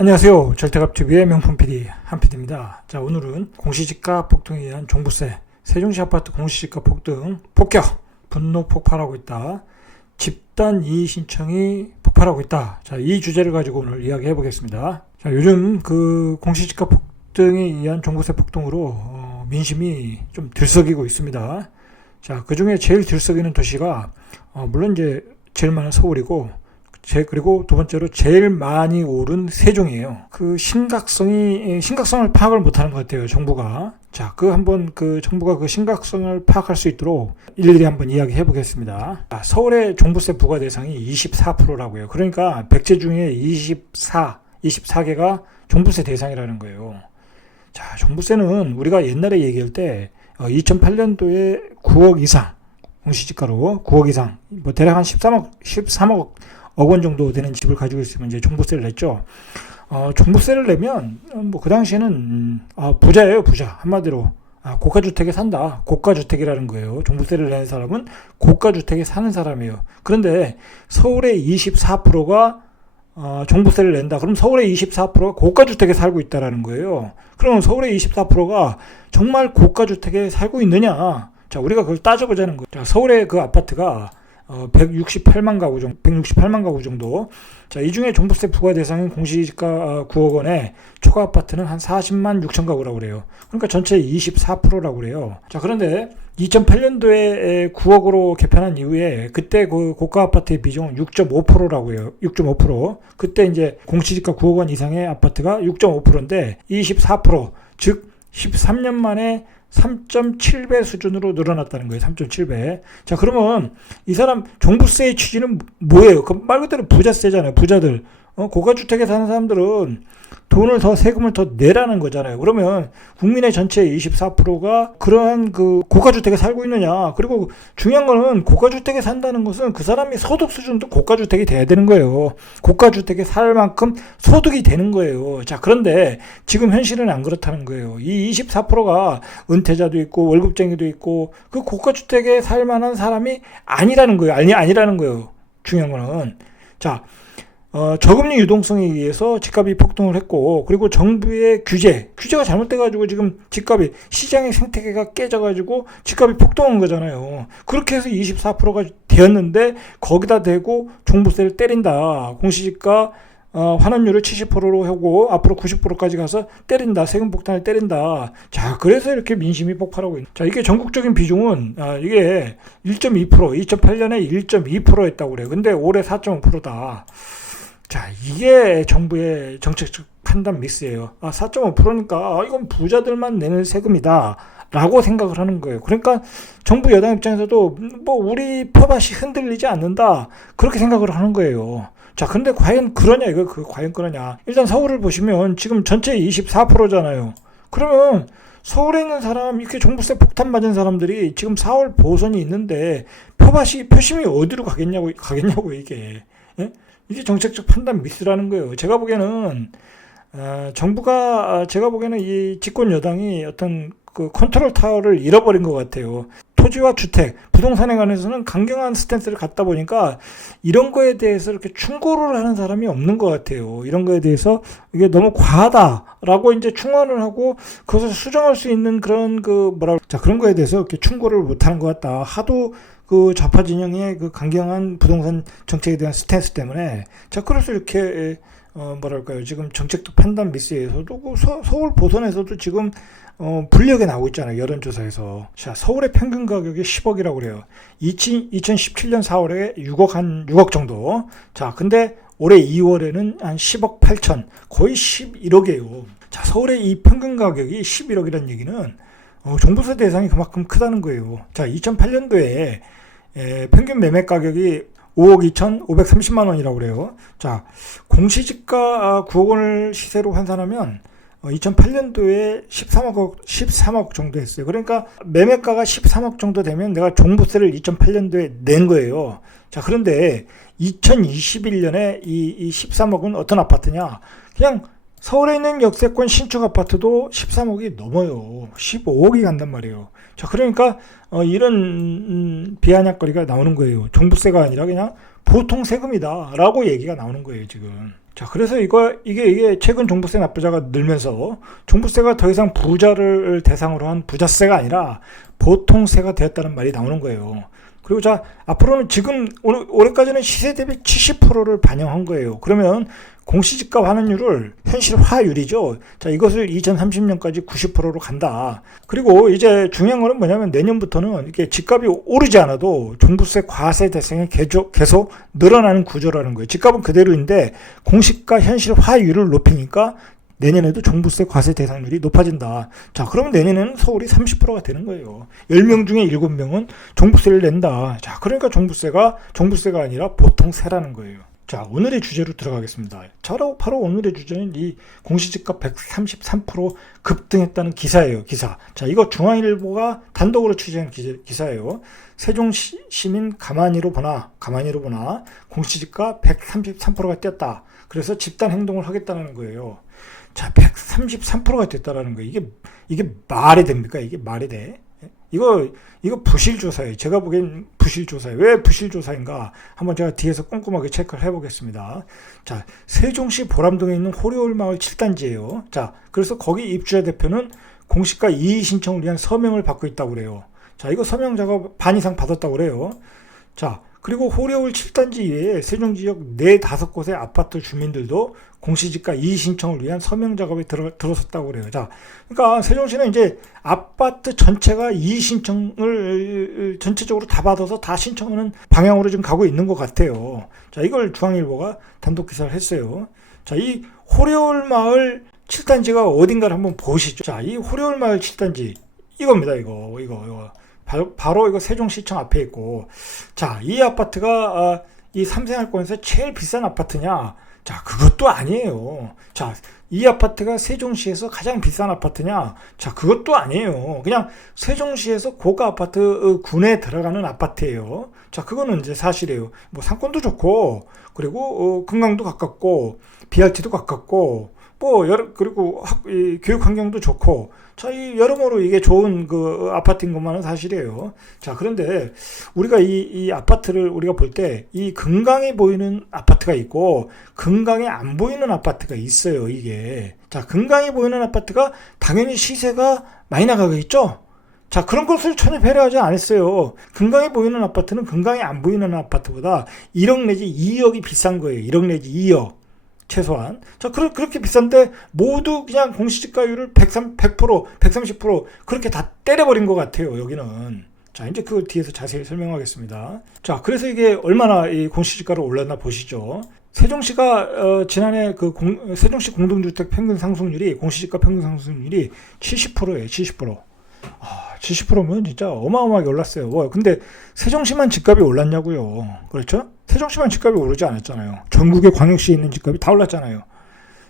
안녕하세요. 절대값TV의 명품 PD 한PD입니다. 자, 오늘은 공시지가 폭등에 의한 종부세, 세종시 아파트 공시지가 폭등, 폭격, 분노 폭발하고 있다. 집단 이의 신청이 폭발하고 있다. 자, 이 주제를 가지고 오늘 이야기해 보겠습니다. 자, 요즘 그 공시지가 폭등에 의한 종부세 폭등으로 민심이 좀 들썩이고 있습니다. 자, 그 중에 제일 들썩이는 도시가 물론 이제 제일 많은 서울이고, 그리고 두 번째로 제일 많이 오른 세종이에요. 그 심각성을 파악을 못하는 것 같아요, 정부가. 자, 정부가 그 심각성을 파악할 수 있도록 일일이 한번 이야기해 보겠습니다. 서울의 종부세 부과 대상이 24%라고요. 그러니까 100제 중에 24개가 종부세 대상이라는 거예요. 자, 종부세는 우리가 옛날에 얘기할 때 2008년도에 9억 이상, 공시지가로 9억 이상, 대략 한 13억 원 정도 되는 집을 가지고 있으면 이제 종부세를 냈죠. 종부세를 내면 그 당시에는 부자예요, 부자. 한마디로 고가주택에 산다. 고가주택이라는 거예요. 종부세를 내는 사람은 고가주택에 사는 사람이에요. 그런데 서울의 24%가 종부세를 낸다. 그럼 서울의 24%가 고가주택에 살고 있다라는 거예요. 그럼 서울의 24%가 정말 고가주택에 살고 있느냐? 자, 우리가 그걸 따져보자는 거예요. 자, 서울의 그 아파트가 168만 가구 정도. 자, 이 중에 종부세 부과 대상인 공시지가 9억 원에 초과 아파트는 한 40만 6천 가구라고 그래요. 그러니까 전체 24%라고 그래요. 자, 그런데 2008년도에 9억으로 개편한 이후에 그때 그 고가 아파트의 비중은 6.5%라고 해요. 6.5%. 그때 이제 공시지가 9억 원 이상의 아파트가 6.5%인데 24%, 즉 13년 만에 3.7배 수준으로 늘어났다는 거예요. 3.7배. 자, 그러면 이 사람 종부세의 취지는 뭐예요? 말 그대로 부자세잖아요. 부자들. 고가주택에 사는 사람들은 세금을 더 내라는 거잖아요. 그러면 국민의 전체 24%가 그러한 그 고가주택에 살고 있느냐. 그리고 중요한 거는 고가주택에 산다는 것은 그 사람이 소득 수준도 고가주택이 돼야 되는 거예요. 고가주택에 살 만큼 소득이 되는 거예요. 자, 그런데 지금 현실은 안 그렇다는 거예요. 이 24%가 은퇴자도 있고 월급쟁이도 있고 그 고가주택에 살 만한 사람이 아니라는 거예요. 아니라는 거예요. 중요한 거는. 자, 저금리 유동성에 의해서 집값이 폭등을 했고, 그리고 정부의 규제가 잘못돼가지고 지금 집값이, 시장의 생태계가 깨져가지고 집값이 폭등한 거잖아요. 그렇게 해서 24%가 되었는데, 거기다 대고 종부세를 때린다. 공시지가 환원율을 70%로 하고 앞으로 90%까지 가서 때린다. 세금 폭탄을 때린다. 자, 그래서 이렇게 민심이 폭발하고 있는. 자, 이게 전국적인 비중은 이게 1.2%, 2008년에 1.2%였다고 그래요. 근데 올해 4.5%다. 자, 이게 정부의 정책적 판단 미스예요. 4.5%니까 이건 부자들만 내는 세금이다 라고 생각을 하는 거예요. 그러니까 정부 여당 입장에서도 우리 표밭이 흔들리지 않는다 그렇게 생각을 하는 거예요. 자, 근데 과연 그러냐, 과연 그러냐. 일단 서울을 보시면 지금 전체 24%잖아요. 그러면 서울에 있는 사람, 이렇게 종부세 폭탄 맞은 사람들이 지금 4월 보선이 있는데 표심이 어디로 가겠냐고 이게. 예? 이게 정책적 판단 미스라는 거예요. 제가 보기에는 이 집권 여당이 어떤 그 컨트롤 타워를 잃어버린 것 같아요. 토지와 주택, 부동산에 관해서는 강경한 스탠스를 갖다 보니까 이런 거에 대해서 이렇게 충고를 하는 사람이 없는 것 같아요. 이런 거에 대해서 이게 너무 과하다라고 이제 충원을 하고 그것을 수정할 수 있는 그런 그런 거에 대해서 이렇게 충고를 못 하는 것 같다. 하도 그 좌파 진영의 그 강경한 부동산 정책에 대한 스탠스 때문에, 자, 그래서 이렇게 지금 정책적 판단 미스에서도 서울 보선에서도 지금 불리하게 나오고 있잖아요. 여론조사에서. 자, 서울의 평균 가격이 10억이라고 그래요. 2017년 4월에 6억 정도. 자, 근데 올해 2월에는 한 10억 8천, 거의 11억이에요. 자, 서울의 이 평균 가격이 11억이라는 얘기는 종부세 대상이 그만큼 크다는 거예요. 자, 2008년도에 평균 매매 가격이 5억 2,530만 원이라고 그래요. 자, 공시지가 9억 원을 시세로 환산하면 2008년도에 13억 정도 했어요. 그러니까 매매가가 13억 정도 되면 내가 종부세를 2008년도에 낸 거예요. 자, 그런데 2021년에 이 13억은 어떤 아파트냐? 그냥 서울에 있는 역세권 신축 아파트도 13억이 넘어요. 15억이 간단 말이에요. 자, 그러니까 이런 비아냥거리가 나오는 거예요. 종부세가 아니라 그냥 보통 세금이다 라고 얘기가 나오는 거예요, 지금. 자, 그래서 이게 최근 종부세 납부자가 늘면서 종부세가 더 이상 부자를 대상으로 한 부자세가 아니라 보통세가 되었다는 말이 나오는 거예요. 그리고 자, 앞으로는 지금 올해까지는 시세 대비 70%를 반영한 거예요. 그러면 공시지가 환원율을 현실화율이죠. 자, 이것을 2030년까지 90%로 간다. 그리고 이제 중요한 거는 뭐냐면 내년부터는 이렇게 집값이 오르지 않아도 종부세 과세 대상이 계속 늘어나는 구조라는 거예요. 집값은 그대로인데 공시가 현실화율을 높이니까 내년에도 종부세 과세 대상률이 높아진다. 자, 그러면 내년에는 서울이 30%가 되는 거예요. 10명 중에 7명은 종부세를 낸다. 자, 그러니까 종부세가 아니라 보통세라는 거예요. 자, 오늘의 주제로 들어가겠습니다. 바로 오늘의 주제는 이 공시지가 133% 급등했다는 기사예요. 기사. 자, 이거 중앙일보가 단독으로 취재한 기사예요. 세종시민 가만히로 보나 공시지가 133%가 뛰었다. 그래서 집단 행동을 하겠다는 거예요. 자, 133%가 됐다라는 거예요. 이게 말이 됩니까? 이게 말이 돼? 이거 부실조사예요. 제가 보기엔 부실조사예요. 왜 부실조사인가? 한번 제가 뒤에서 꼼꼼하게 체크를 해보겠습니다. 자, 세종시 보람동에 있는 호리홀마을 7단지예요. 자, 그래서 거기 입주자 대표는 공시가 이의 신청을 위한 서명을 받고 있다고 그래요. 자, 이거 서명 작업 반 이상 받았다고 그래요. 자, 그리고 호리홀 7단지 이외에 세종 지역 4, 5곳의 아파트 주민들도 공시지가 이의 신청을 위한 서명 작업에 들어섰다고 그래요. 자, 그러니까 세종시는 이제 아파트 전체가 이의 신청을 전체적으로 다 받아서 다 신청하는 방향으로 지금 가고 있는 것 같아요. 자, 이걸 중앙일보가 단독 기사를 했어요. 자, 이 호리홀 마을 7단지가 어딘가를 한번 보시죠. 자, 이 호리홀 마을 7단지 이겁니다. 이거. 바로 이거 세종시청 앞에 있고, 자, 이 아파트가 이 삼생활권에서 제일 비싼 아파트냐? 자, 그것도 아니에요. 자, 이 아파트가 세종시에서 가장 비싼 아파트냐? 자, 그것도 아니에요. 그냥 세종시에서 고가 아파트 군에 들어가는 아파트예요. 자, 그거는 이제 사실이에요. 뭐 상권도 좋고, 그리고 금강도 가깝고, BRT도 가깝고, 그리고 교육 환경도 좋고, 자, 여러모로 이게 좋은 그 아파트인 것만은 사실이에요. 자, 그런데 우리가 이 아파트를 우리가 볼 때 이 금강에 보이는 아파트가 있고 금강에 안 보이는 아파트가 있어요, 이게. 자, 금강에 보이는 아파트가 당연히 시세가 많이 나가겠죠? 자, 그런 것을 전혀 배려하지 않았어요. 금강에 보이는 아파트는 금강에 안 보이는 아파트보다 1억 내지 2억이 비싼 거예요. 1억 내지 2억. 최소한. 자, 그렇게 비싼데 모두 그냥 공시지가율을 100%, 130% 그렇게 다 때려버린 것 같아요, 여기는. 자, 이제 그걸 뒤에서 자세히 설명하겠습니다. 자, 그래서 이게 얼마나 이 공시지가로 올랐나 보시죠. 세종시가 지난해 세종시 공동주택 평균 상승률이 공시지가 평균 상승률이 70%예요, 70%. 70%면 진짜 어마어마하게 올랐어요. 근데 세종시만 집값이 올랐냐고요. 그렇죠? 세종시만 집값이 오르지 않았잖아요. 전국의 광역시에 있는 집값이 다 올랐잖아요.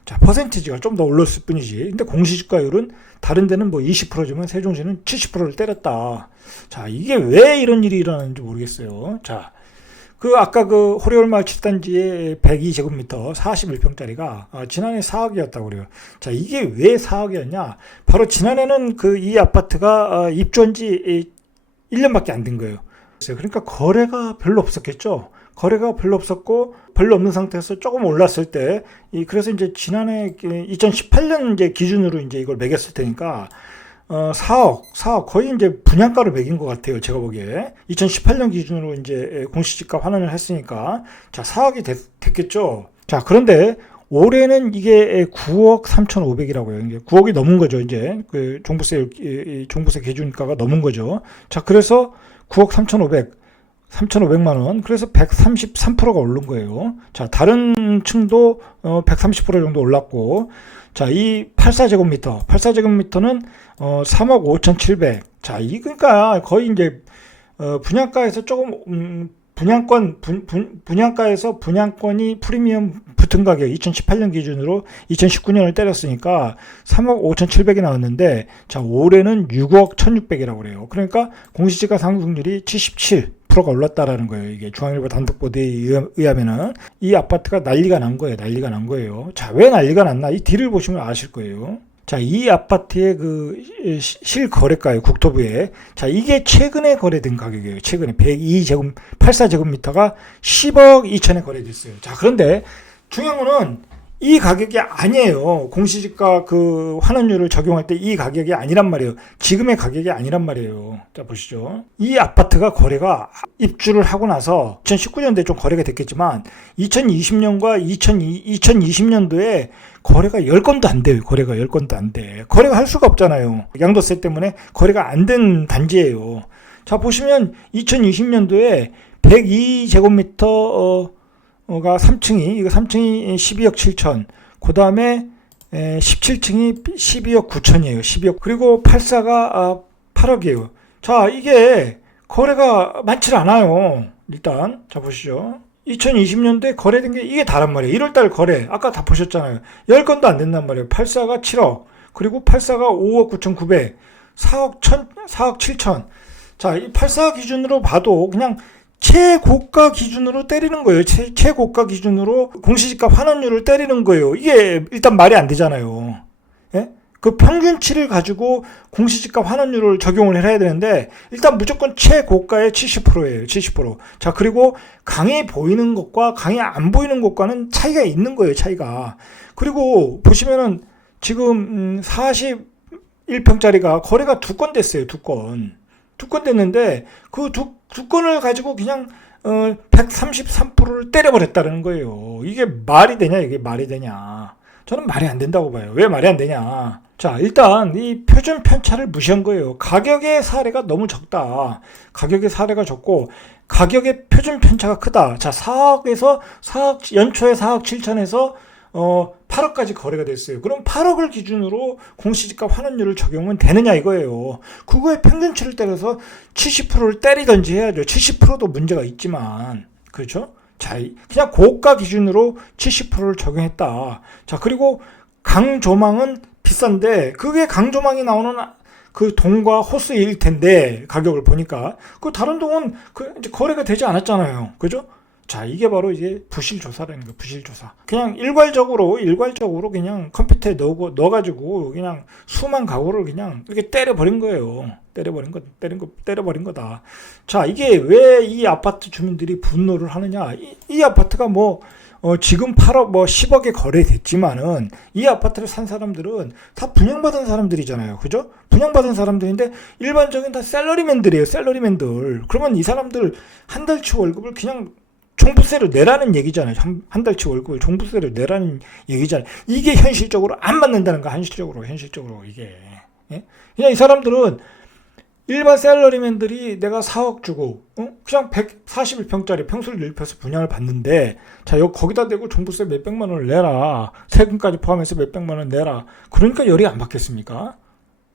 자, 퍼센티지가 좀 더 올랐을 뿐이지. 근데 공시지가율은 다른 데는 뭐 20%지만 세종시는 70%를 때렸다. 자, 이게 왜 이런 일이 일어나는지 모르겠어요. 자, 아까 호리홀마을 7단지의 102제곱미터 41평짜리가 지난해 4억이었다고 그래요. 자, 이게 왜 4억이었냐? 바로 지난해는 이 아파트가 입주한 지 1년밖에 안 된 거예요. 그러니까 거래가 별로 없었겠죠. 거래가 별로 없었고 별로 없는 상태에서 조금 올랐을 때 그래서 이제 지난해 2018년 이제 기준으로 이제 이걸 매겼을 테니까 4억 거의 이제 분양가를 매긴 것 같아요. 제가 보기에 2018년 기준으로 이제 공시지가 환원을 했으니까 자 4억이 됐겠죠. 자, 그런데 올해는 이게 9억 3,500이라고요. 이제 9억이 넘은 거죠. 이제 종부세 기준가가 넘은 거죠. 자, 그래서 9억 3,500만 원. 그래서 133%가 오른 거예요. 자, 다른 층도 130% 정도 올랐고, 자, 이 84제곱미터는 3억 5,700. 자, 그러니까 거의 이제 분양가에서 조금 분양가에서 분양권이 프리미엄 붙은 가격 2018년 기준으로 2019년을 때렸으니까 3억 5,700이 나왔는데, 자, 올해는 6억 1,600이라고 그래요. 그러니까 공시지가 상승률이 77%가 올랐다라는 거예요. 이게 중앙일보 단독 보도에 의하면은 이 아파트가 난리가 난 거예요. 자, 왜 난리가 났나? 이 뒤를 보시면 아실 거예요. 자, 이 아파트의 실거래가예요, 국토부에. 자, 이게 최근에 거래된 가격이에요. 최근에 84제곱미터가 10억 2천에 거래됐어요. 자, 그런데 중요한 거는 이 가격이 아니에요. 공시지가 그 환원율을 적용할 때 이 가격이 아니란 말이에요. 지금의 가격이 아니란 말이에요. 자, 보시죠. 이 아파트가 거래가 입주를 하고 나서 2019년도에 좀 거래가 됐겠지만 2020년과 2020년도에 거래가 10건도 안 돼요. 거래가 10건도 안 돼. 거래가 할 수가 없잖아요. 양도세 때문에 거래가 안 된 단지예요. 자, 보시면 2020년도에 102제곱미터 가 3층이, 이거 3층이 12억 7천, 그 다음에 17층이 12억 9천이에요. 12억. 그리고 84가 8억이에요. 자, 이게 거래가 많지 않아요. 일단, 자, 보시죠. 2020년도에 거래된 게 이게 다란 말이에요. 1월달 거래. 아까 다 보셨잖아요. 10건도 안 된단 말이에요. 84가 7억, 그리고 84가 5억 9천 9백, 4억 7천. 자, 이 84 기준으로 봐도 그냥 최고가 기준으로 때리는 거예요. 최고가 기준으로 공시지가 환원율을 때리는 거예요. 이게 일단 말이 안 되잖아요. 예? 그 평균치를 가지고 공시지가 환원율을 적용을 해야 되는데 일단 무조건 최고가의 70%예요. 70%. 자, 그리고 강이 보이는 것과 강이 안 보이는 것과는 차이가 있는 거예요. 차이가. 그리고 보시면은 지금 41평짜리가 거래가 2건 됐어요. 2건. 2건 됐는데 그 두 건을 가지고 그냥 133%를 때려버렸다는 거예요. 이게 말이 되냐? 이게 말이 되냐? 저는 말이 안 된다고 봐요. 왜 말이 안 되냐? 자, 일단 이 표준 편차를 무시한 거예요. 가격의 사례가 너무 적다. 가격의 사례가 적고 가격의 표준 편차가 크다. 자, 4억에서 4억, 연초에 4억 7천에서 8억까지 거래가 됐어요. 그럼 8억을 기준으로 공시지가 환원율을 적용은 되느냐 이거예요. 그거에 평균치를 때려서 70%를 때리든지 해야죠. 70%도 문제가 있지만, 그렇죠? 자, 그냥 고가 기준으로 70%를 적용했다. 자, 그리고 강조망은 비싼데 그게 강조망이 나오는 그 동과 호수일 텐데 가격을 보니까 그 다른 동은 이제 거래가 되지 않았잖아요. 그죠? 자, 이게 바로 이제 부실조사라는 거예요. 부실조사. 그냥 일괄적으로 그냥 컴퓨터에 넣어가지고 그냥 수만 가구를 그냥 이렇게 때려버린 거예요. 때려버린 거다. 자, 이게 왜 이 아파트 주민들이 분노를 하느냐? 이 아파트가 지금 8억, 10억에 거래됐지만은 이 아파트를 산 사람들은 다 분양받은 사람들이잖아요. 그죠? 분양받은 사람들인데 일반적인 다 셀러리맨들이에요. 셀러리맨들. 그러면 이 사람들 한 달치 월급을 그냥 종부세를 내라는 얘기잖아요. 한 달치 월급을 종부세를 내라는 얘기잖아요. 이게 현실적으로 안 맞는다는 거, 현실적으로 이게. 예? 그냥 이 사람들은 일반 셀러리맨들이 내가 4억 주고, 그냥 141평짜리 평수를 넓혀서 분양을 받는데, 자, 거기다 대고 종부세 몇백만 원을 내라. 세금까지 포함해서 몇백만 원 내라. 그러니까 열이 안 받겠습니까?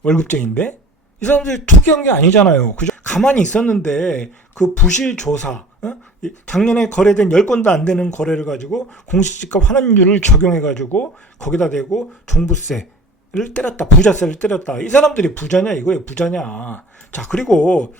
월급쟁인데? 이 사람들이 투기한 게 아니잖아요. 그죠? 가만히 있었는데, 그 부실조사, 작년에 거래된 10건도 안 되는 거래를 가지고 공시지가 환원율을 적용해가지고 거기다 대고 종부세를 때렸다. 부자세를 때렸다. 이 사람들이 부자냐 이거예요. 부자냐. 자, 그리고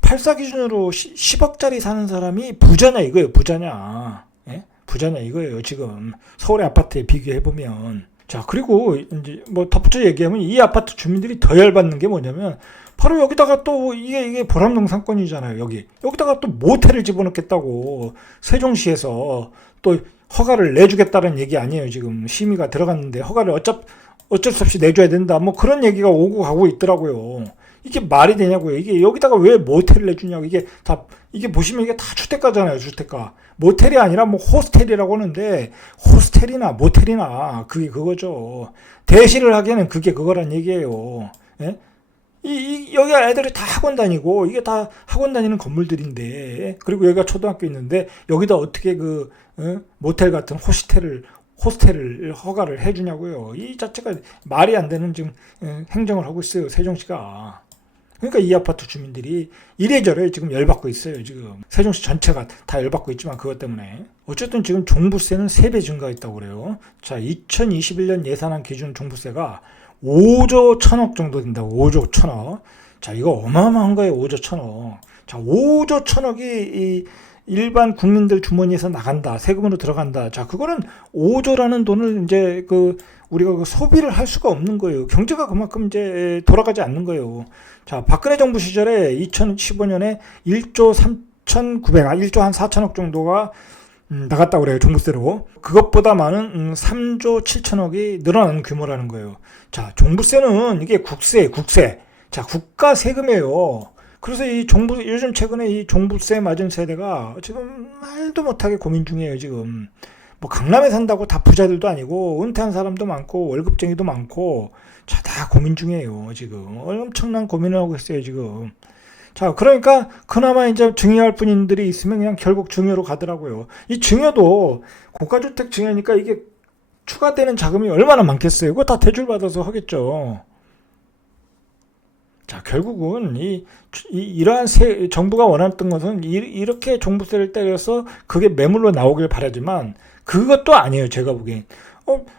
84 기준으로 10억짜리 사는 사람이 부자냐 이거예요. 부자냐. 예? 부자냐 이거예요. 지금 서울의 아파트에 비교해보면. 자, 그리고 이제 덧붙여 얘기하면 이 아파트 주민들이 더 열받는 게 뭐냐면 바로 여기다가 또 이게 보람동 상권이잖아요. 여기다가 또 모텔을 집어넣겠다고 세종시에서 또 허가를 내주겠다는 얘기 아니에요. 지금 심의가 들어갔는데 허가를 어쩔 수 없이 내줘야 된다. 그런 얘기가 오고 가고 있더라고요. 이게 말이 되냐고요. 이게 여기다가 왜 모텔을 내주냐고. 이게 보시면 이게 다 주택가잖아요. 주택가. 모텔이 아니라 호스텔이라고 하는데 호스텔이나 모텔이나 그게 그거죠. 대시를 하기에는 그게 그거란 얘기예요. 예? 여기 애들이 다 학원 다니고 이게 다 학원 다니는 건물들인데 그리고 여기가 초등학교 있는데 여기다 어떻게 모텔 같은 호스텔을 허가를 해주냐고요. 이 자체가 말이 안 되는 지금 행정을 하고 있어요. 세종시가. 그러니까 이 아파트 주민들이 이래저래 지금 열받고 있어요. 지금 세종시 전체가 다 열받고 있지만 그것 때문에 어쨌든 지금 종부세는 3배 증가했다고 그래요. 자, 2021년 예산안 기준 종부세가 5조 1천억 정도 된다고. 5조 1천억. 자, 이거 어마어마한 거예요. 5조 1천억. 자, 5조 1천억이 이 일반 국민들 주머니에서 나간다. 세금으로 들어간다. 자, 그거는 5조라는 돈을 이제 우리가 소비를 할 수가 없는 거예요. 경제가 그만큼 이제 돌아가지 않는 거예요. 자, 박근혜 정부 시절에 2015년에 1조 3,900, 1조 한 4천억 정도가 나갔다고 그래요. 종부세로. 그것보다 많은 3조 7천억이 늘어나는 규모라는 거예요. 자, 종부세는 이게 국세. 자, 국가 세금이에요. 그래서 요즘 최근에 이 종부세 맞은 세대가 지금 말도 못하게 고민 중이에요, 지금. 뭐 강남에 산다고 다 부자들도 아니고 은퇴한 사람도 많고 월급쟁이도 많고 자, 다 고민 중이에요, 지금. 엄청난 고민을 하고 있어요, 지금. 자, 그러니까 그나마 이제 증여할 분들이 있으면 그냥 결국 증여로 가더라고요. 이 증여도 고가주택 증여니까 이게 추가되는 자금이 얼마나 많겠어요. 그거 다 대출받아서 하겠죠. 자, 결국은 이러한 정부가 원했던 것은 이렇게 종부세를 때려서 그게 매물로 나오길 바라지만 그것도 아니에요, 제가 보기엔.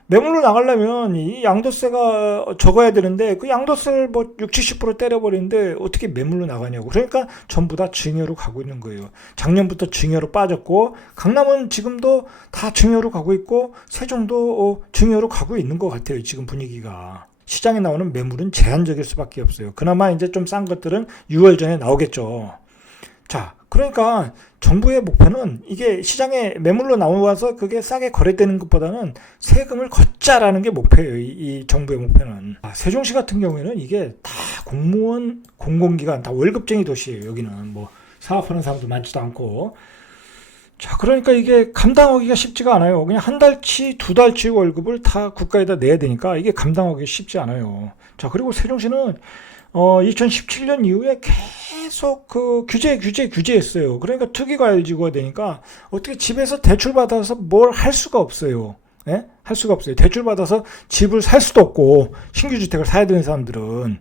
매물로 나가려면 이 양도세가 적어야 되는데 그 양도세를 뭐 60, 70% 때려버리는데 어떻게 매물로 나가냐고. 그러니까 전부 다 증여로 가고 있는 거예요. 작년부터 증여로 빠졌고 강남은 지금도 다 증여로 가고 있고 세종도 증여로 가고 있는 것 같아요. 지금 분위기가. 시장에 나오는 매물은 제한적일 수밖에 없어요. 그나마 이제 좀 싼 것들은 6월 전에 나오겠죠. 자, 그러니까 정부의 목표는 이게 시장에 매물로 나와서 그게 싸게 거래되는 것보다는 세금을 걷자라는 게 목표예요. 이 정부의 목표는. 세종시 같은 경우에는 이게 다 공무원, 공공기관, 다 월급쟁이 도시예요. 여기는 뭐 사업하는 사람도 많지도 않고. 자, 그러니까 이게 감당하기가 쉽지가 않아요. 그냥 한 달치, 두 달치 월급을 다 국가에다 내야 되니까 이게 감당하기 쉽지 않아요. 자, 그리고 세종시는 2017년 이후에 계속 그 규제했어요. 그러니까 투기과열지구가 되니까 어떻게 집에서 대출 받아서 뭘 할 수가 없어요. 예? 할 수가 없어요. 대출 받아서 집을 살 수도 없고 신규 주택을 사야 되는 사람들은.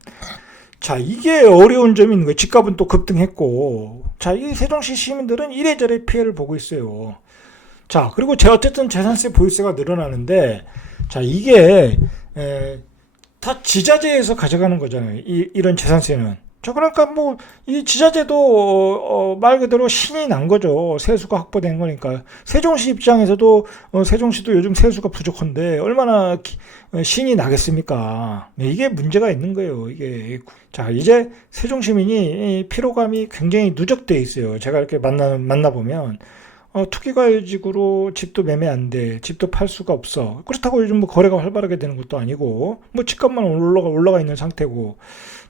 자, 이게 어려운 점이 있는 거예요. 집값은 또 급등했고. 자, 이 세종시 시민들은 이래저래 피해를 보고 있어요. 자, 그리고 어쨌든 재산세 보유세가 늘어나는데, 자, 이게 다 지자체에서 가져가는 거잖아요. 이런 재산세는. 자, 그러니까 뭐 이 지자체도 말 그대로 신이 난 거죠. 세수가 확보된 거니까. 세종시 입장에서도 세종시도 요즘 세수가 부족한데 얼마나 신이 나겠습니까? 네, 이게 문제가 있는 거예요. 이게. 자, 이제 세종 시민이 피로감이 굉장히 누적돼 있어요. 제가 이렇게 만나보면 투기과열지구로 집도 매매 안 돼. 집도 팔 수가 없어. 그렇다고 요즘 뭐 거래가 활발하게 되는 것도 아니고, 뭐 집값만 올라가 있는 상태고,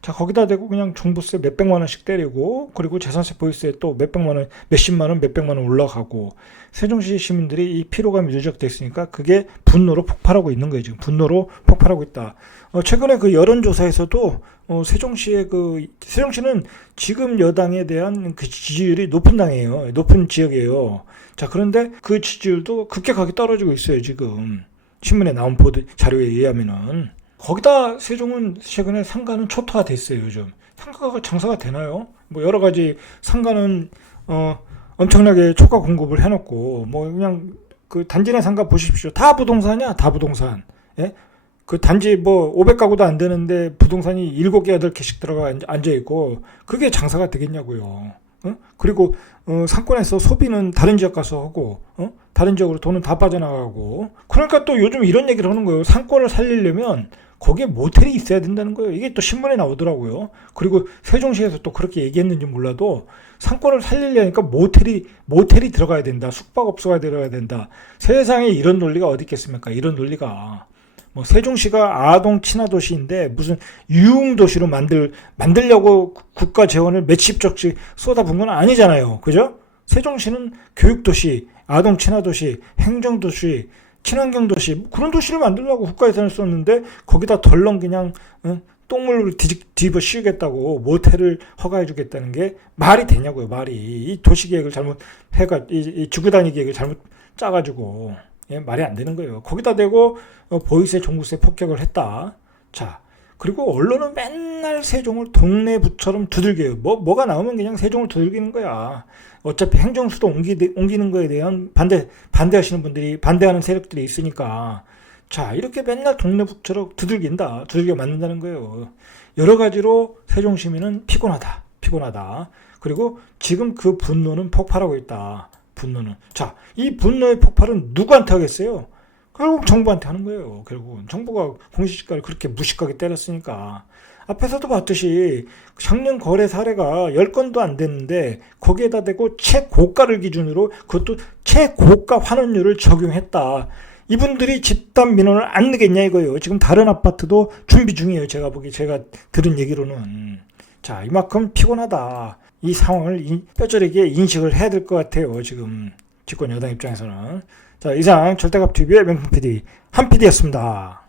자, 거기다 대고 그냥 종부세 몇백만 원씩 때리고, 그리고 재산세 보유세 또 몇백만 원, 몇십만 원, 몇백만 원 올라가고, 세종시 시민들이 이 피로감이 누적돼 있으니까 그게 분노로 폭발하고 있는 거예요. 지금 분노로 폭발하고 있다. 최근에 그 여론조사에서도 세종시는 지금 여당에 대한 그 지지율이 높은 당이에요. 높은 지역이에요. 자, 그런데 그 지지율도 급격하게 떨어지고 있어요. 지금 신문에 나온 보도 자료에 의하면은. 거기다 세종은 최근에 상가는 초토화됐어요. 요즘 상가가 장사가 되나요? 뭐 여러 가지 상가는 엄청나게 초과 공급을 해놓고 뭐 그냥 그 단지 내 상가 보십시오. 다 부동산이야. 다 부동산. 예? 그 단지 뭐 500가구도 안 되는데 부동산이 7개, 8개씩 들어가 앉아있고 그게 장사가 되겠냐고요. 그리고 상권에서 소비는 다른 지역 가서 하고 다른 지역으로 돈은 다 빠져나가고. 그러니까 또 요즘 이런 얘기를 하는 거예요. 상권을 살리려면 거기에 모텔이 있어야 된다는 거예요. 이게 또 신문에 나오더라고요. 그리고 세종시에서 또 그렇게 얘기했는지 몰라도 상권을 살리려니까 모텔이 들어가야 된다. 숙박업소가 들어가야 된다. 세상에 이런 논리가 어디 있겠습니까? 이런 논리가. 뭐 세종시가 아동 친화도시인데 무슨 유흥도시로 만들려고 국가 재원을 몇십조씩 쏟아부은 건 아니잖아요. 그죠? 세종시는 교육도시, 아동 친화도시, 행정도시, 친환경도시 그런 도시를 만들려고 국가 예산을 썼는데 거기다 덜렁 그냥 똥물을 뒤집어 씌우겠다고 모텔을 허가해 주겠다는 게 말이 되냐고요. 말이. 이 도시계획을 잘못 이 지구단위 계획을 잘못 짜가지고 말이 안 되는 거예요. 거기다 대고 보유세, 종부세 폭격을 했다. 자, 그리고 언론은 맨날 세종을 동네 부처럼 두들겨요. 뭐가 나오면 그냥 세종을 두들기는 거야. 어차피 행정수도 옮기는 거에 대한 반대하시는 분들이, 반대하는 세력들이 있으니까. 자, 이렇게 맨날 동네 부처럼 두들겨 맞는다는 거예요. 여러 가지로 세종 시민은 피곤하다. 그리고 지금 그 분노는 폭발하고 있다. 분노는. 자, 이 분노의 폭발은 누구한테 하겠어요? 결국 정부한테 하는 거예요. 결국은 정부가 공시지가를 그렇게 무식하게 때렸으니까. 앞에서도 봤듯이 작년 거래 사례가 10건도 안 됐는데 거기에다 대고 최고가를 기준으로 그것도 최고가 환원율을 적용했다. 이분들이 집단 민원을 안 내겠냐 이거예요. 지금 다른 아파트도 준비 중이에요. 제가 들은 얘기로는. 자, 이만큼 피곤하다. 이 상황을 뼈저리게 인식을 해야 될 것 같아요. 지금 집권 여당 입장에서는. 자, 이상 절대값TV의 명품 PD 한 PD였습니다.